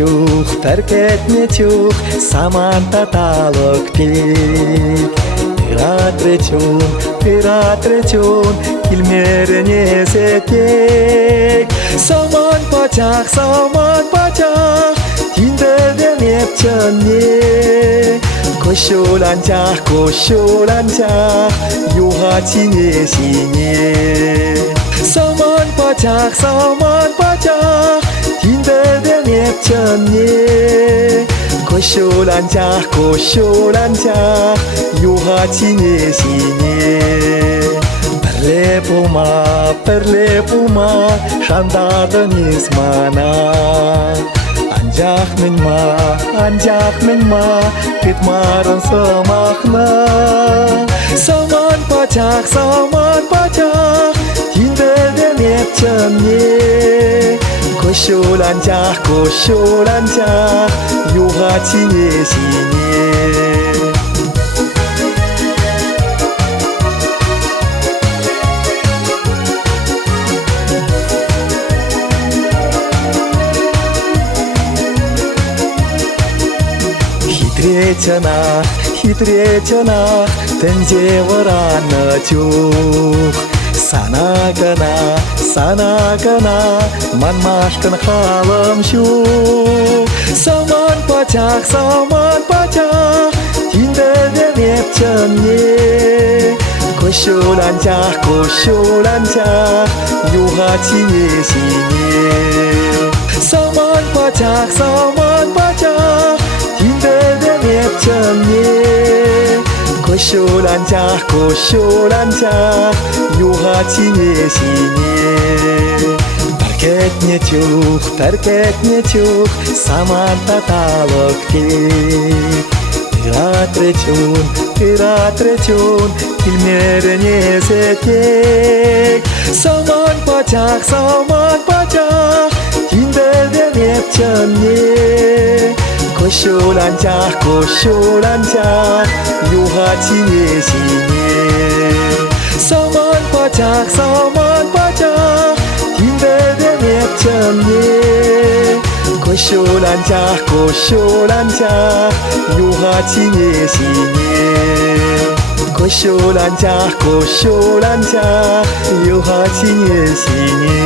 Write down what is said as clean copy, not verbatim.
чух, перкетне чух, саманта талок пик. Пират речун, килмерене сетек. Саман пачах, тиндеде мепчанне. Кошоланчах, юхачине сине. Саман пачах, тиндеде мепчанне. Кошоланчах, юхачине сине. Перле пума, шандадын исмана. Анжақ менма, кытмарын сымақна. Саман пачақ, тиндеде мепчанне. Кошоланчах, юхачине сине. Хитречена, тенде ворана чух. Санагана, манмашкан халам шух. Саман пачах, тиндеде мепчанне. Кошоланчах, юхачине сине. Саман пачах, тиндеде мепчанне. Кошоланчах, юхачине сине. Перкетне чух, саманта талок пик. Пират речун, килмерене сетек. Саман пачах, тиндеде мепчанне. Кошоланчах, юхачине сине. Саман пачах, тиндеде мепчанне. Кошоланчах, юхачине сине. Кошоланчах, юхачине сине.